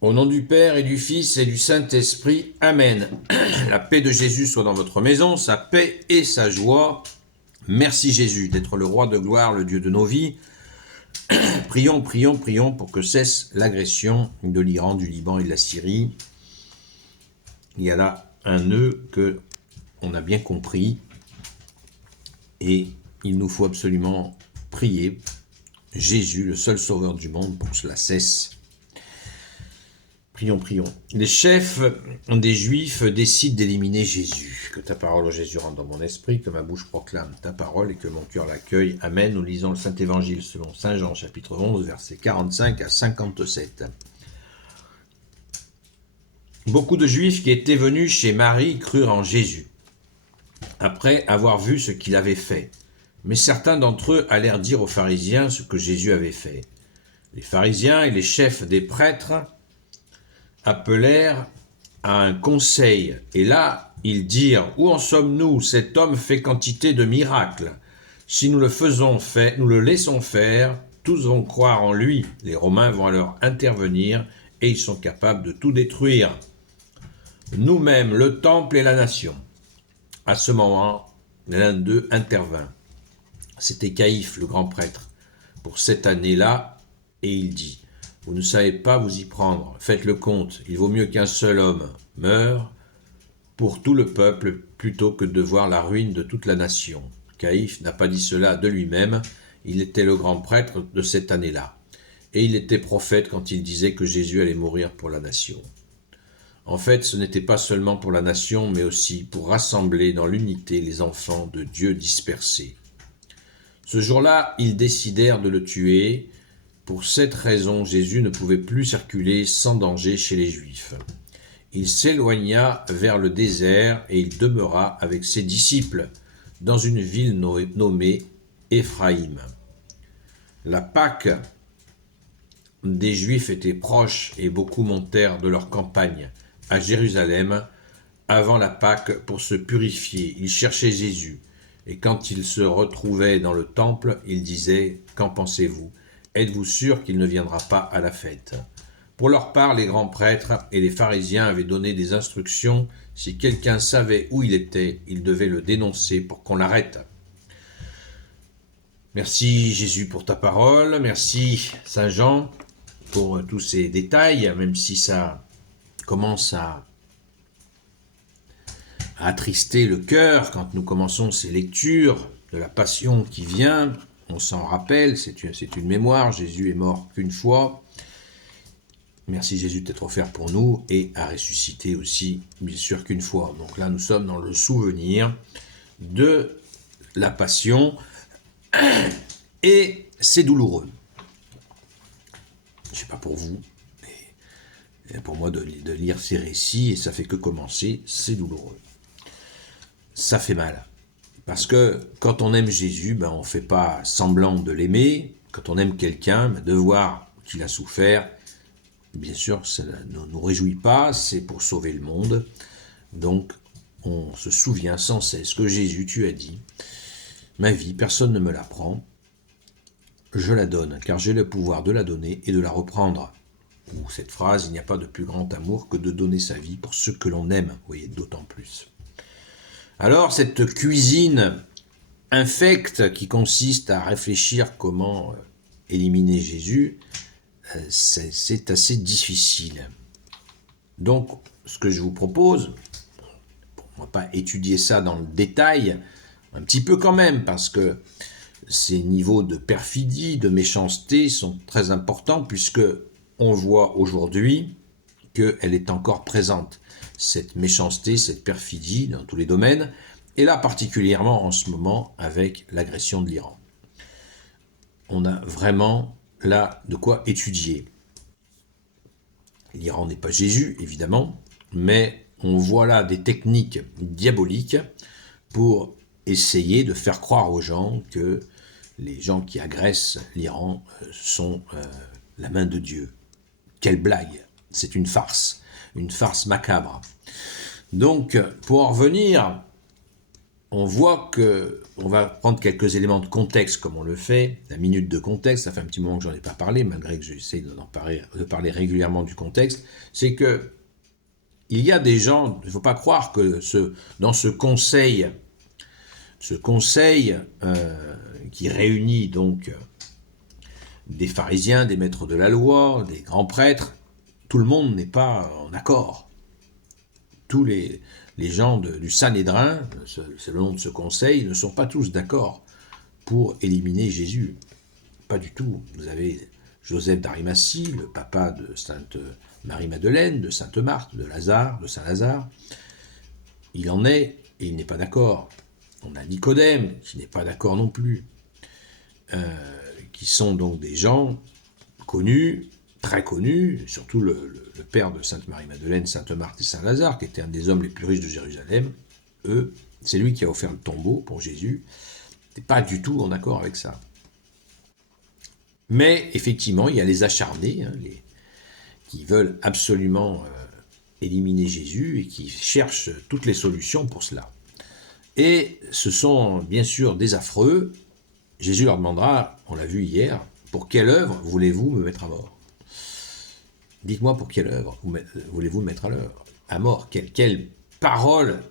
Au nom du Père et du Fils et du Saint-Esprit, Amen. La paix de Jésus soit dans votre maison, sa paix et sa joie. Merci Jésus d'être le roi de gloire, le Dieu de nos vies. Prions, prions, prions pour que cesse l'agression de l'Iran, du Liban et de la Syrie. Il y a là un nœud que on a bien compris et il nous faut absolument prier Jésus, le seul sauveur du monde, pour que cela cesse. Prions, prions. Les chefs des Juifs décident d'éliminer Jésus. Que ta parole, ô Jésus, rentre dans mon esprit, que ma bouche proclame ta parole et que mon cœur l'accueille. Amen. Nous lisons le Saint-Évangile selon Saint Jean, chapitre 11, versets 45 à 57. Beaucoup de Juifs qui étaient venus chez Marie crurent en Jésus, après avoir vu ce qu'il avait fait. Mais certains d'entre eux allèrent dire aux pharisiens ce que Jésus avait fait. Les pharisiens et les chefs des prêtres appelèrent à un conseil, et là, ils dirent « Où en sommes-nous? Cet homme fait quantité de miracles. Si nous le laissons faire, tous vont croire en lui. Les Romains vont alors intervenir, et ils sont capables de tout détruire. Nous-mêmes, le temple et la nation. » À ce moment, l'un d'eux intervint. C'était Caïphe, le grand prêtre, pour cette année-là, et il dit « Vous ne savez pas vous y prendre, faites le compte, il vaut mieux qu'un seul homme meure pour tout le peuple plutôt que de voir la ruine de toute la nation. » Caïphe n'a pas dit cela de lui-même, il était le grand prêtre de cette année-là. Et il était prophète quand il disait que Jésus allait mourir pour la nation. En fait, ce n'était pas seulement pour la nation, mais aussi pour rassembler dans l'unité les enfants de Dieu dispersés. Ce jour-là, ils décidèrent de le tuer. Pour cette raison, Jésus ne pouvait plus circuler sans danger chez les Juifs. Il s'éloigna vers le désert et il demeura avec ses disciples dans une ville nommée Éphraïm. La Pâque des Juifs était proche et beaucoup montèrent de leur campagne à Jérusalem avant la Pâque pour se purifier. Ils cherchaient Jésus. Et quand il se retrouvait dans le temple, il disait « Qu'en pensez-vous ? Êtes-vous sûr qu'il ne viendra pas à la fête ?» Pour leur part, les grands prêtres et les pharisiens avaient donné des instructions. Si quelqu'un savait où il était, il devait le dénoncer pour qu'on l'arrête. Merci Jésus pour ta parole. Merci Saint Jean pour tous ces détails, même si ça commence à attrister le cœur quand nous commençons ces lectures de la passion qui vient. On s'en rappelle, c'est une mémoire, Jésus est mort qu'une fois. Merci Jésus d'être offert pour nous et a ressuscité aussi, bien sûr qu'une fois. Donc là, nous sommes dans le souvenir de la passion et c'est douloureux. Je ne sais pas pour vous, mais pour moi de lire ces récits, et ça fait que commencer, c'est douloureux. Ça fait mal. Parce que quand on aime Jésus, on ne fait pas semblant de l'aimer. Quand on aime quelqu'un, de voir qu'il a souffert, bien sûr, ça ne nous réjouit pas, c'est pour sauver le monde. Donc, on se souvient sans cesse que Jésus, tu as dit, ma vie, personne ne me la prend, je la donne, car j'ai le pouvoir de la donner et de la reprendre. Ou cette phrase, il n'y a pas de plus grand amour que de donner sa vie pour ceux que l'on aime, vous voyez, d'autant plus. Alors, cette cuisine infecte qui consiste à réfléchir comment éliminer Jésus, c'est assez difficile. Donc, ce que je vous propose, on ne va pas étudier ça dans le détail, un petit peu quand même, parce que ces niveaux de perfidie, de méchanceté sont très importants, puisque on voit aujourd'hui qu'elle est encore présente. Cette méchanceté, cette perfidie dans tous les domaines, et là particulièrement en ce moment avec l'agression de l'Iran. On a vraiment là de quoi étudier. L'Iran n'est pas Jésus, évidemment, mais on voit là des techniques diaboliques pour essayer de faire croire aux gens que les gens qui agressent l'Iran sont la main de Dieu. Quelle blague! C'est une farce macabre. Donc, pour en revenir on voit que, on va prendre quelques éléments de contexte comme on le fait, la minute de contexte, ça fait un petit moment que j'en ai pas parlé, malgré que j'essaie de parler régulièrement du contexte, c'est que il y a des gens, il ne faut pas croire que dans ce conseil qui réunit donc des pharisiens, des maîtres de la loi, des grands prêtres, tout le monde n'est pas en accord. Tous les gens du Sanhédrin, c'est le nom de ce conseil, ne sont pas tous d'accord pour éliminer Jésus. Pas du tout. Vous avez Joseph d'Arimathie, le papa de Sainte Marie-Madeleine, de Sainte Marthe, de Saint-Lazare. Il en est et il n'est pas d'accord. On a Nicodème qui n'est pas d'accord non plus. Qui sont donc des gens connus, très connus, surtout le père de Sainte Marie-Madeleine, Sainte Marthe et Saint-Lazare, qui était un des hommes les plus riches de Jérusalem. Eux, c'est lui qui a offert le tombeau pour Jésus. T'es pas du tout en accord avec ça. Mais effectivement, il y a les acharnés, qui veulent absolument éliminer Jésus et qui cherchent toutes les solutions pour cela. Et ce sont bien sûr des affreux. Jésus leur demandera, on l'a vu hier, pour quelle œuvre voulez-vous me mettre à mort? Dites-moi pour quelle œuvre voulez-vous me mettre à mort? Quelle parole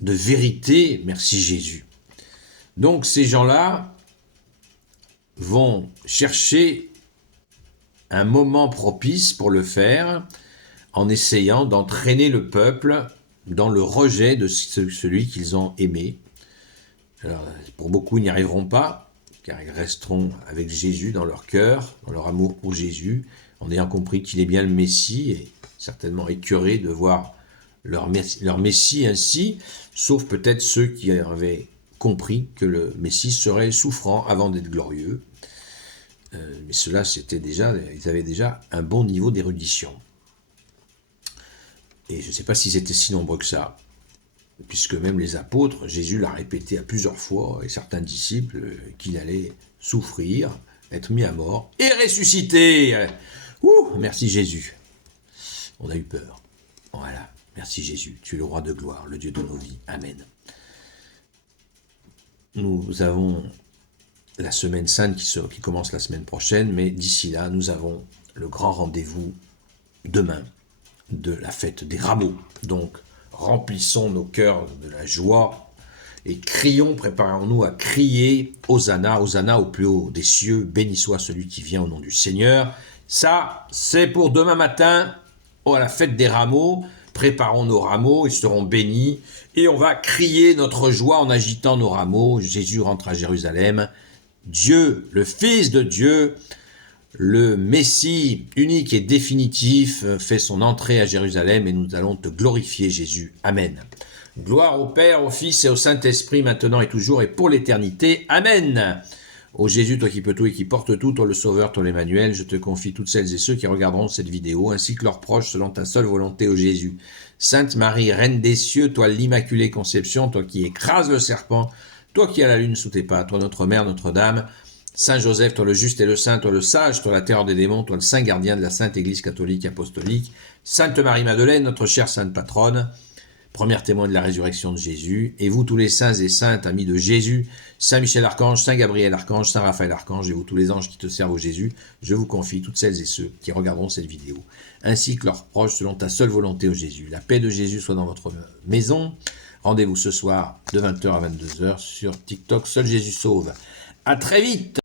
de vérité, merci Jésus. Donc ces gens-là vont chercher un moment propice pour le faire en essayant d'entraîner le peuple dans le rejet de celui qu'ils ont aimé. Alors, pour beaucoup, ils n'y arriveront pas, car ils resteront avec Jésus dans leur cœur, dans leur amour pour Jésus, en ayant compris qu'il est bien le Messie, et certainement écœurés de voir leur Messie ainsi, sauf peut-être ceux qui avaient compris que le Messie serait souffrant avant d'être glorieux. Mais ceux-là, ils avaient déjà un bon niveau d'érudition. Et je ne sais pas s'ils étaient si nombreux que ça, puisque même les apôtres, Jésus l'a répété à plusieurs fois, et certains disciples, qu'il allait souffrir, être mis à mort, et ressusciter. Merci Jésus. On a eu peur. Voilà, merci Jésus, tu es le roi de gloire, le Dieu de nos vies. Amen. Nous avons la semaine sainte qui commence la semaine prochaine, mais d'ici là, nous avons le grand rendez-vous demain de la fête des rameaux. Donc, remplissons nos cœurs de la joie et crions, préparons-nous à crier Hosanna, Hosanna au plus haut des cieux, béni soit celui qui vient au nom du Seigneur. Ça, c'est pour demain matin, à la fête des rameaux. Préparons nos rameaux, ils seront bénis, et on va crier notre joie en agitant nos rameaux. Jésus rentre à Jérusalem. Dieu, le Fils de Dieu, le Messie unique et définitif, fait son entrée à Jérusalem et nous allons te glorifier, Jésus. Amen. Gloire au Père, au Fils et au Saint-Esprit, maintenant et toujours et pour l'éternité. Amen. Ô Jésus, toi qui peux tout et qui portes tout, toi le Sauveur, toi l'Emmanuel, je te confie toutes celles et ceux qui regarderont cette vidéo, ainsi que leurs proches, selon ta seule volonté, ô Jésus. Sainte Marie, Reine des cieux, toi l'Immaculée Conception, toi qui écrases le serpent, toi qui as la lune sous tes pas, toi notre Mère, Notre-Dame, Saint Joseph, toi le juste et le saint, toi le sage, toi la terreur des démons, toi le saint gardien de la Sainte Église catholique apostolique, Sainte Marie-Madeleine, notre chère Sainte Patronne, première témoin de la résurrection de Jésus, et vous tous les saints et saintes, amis de Jésus, Saint Michel Archange, Saint Gabriel Archange, Saint Raphaël Archange, et vous tous les anges qui te servent au Jésus, je vous confie toutes celles et ceux qui regarderont cette vidéo, ainsi que leurs proches selon ta seule volonté au Jésus. La paix de Jésus soit dans votre maison. Rendez-vous ce soir de 20h à 22h sur TikTok, Seul Jésus Sauve. À très vite!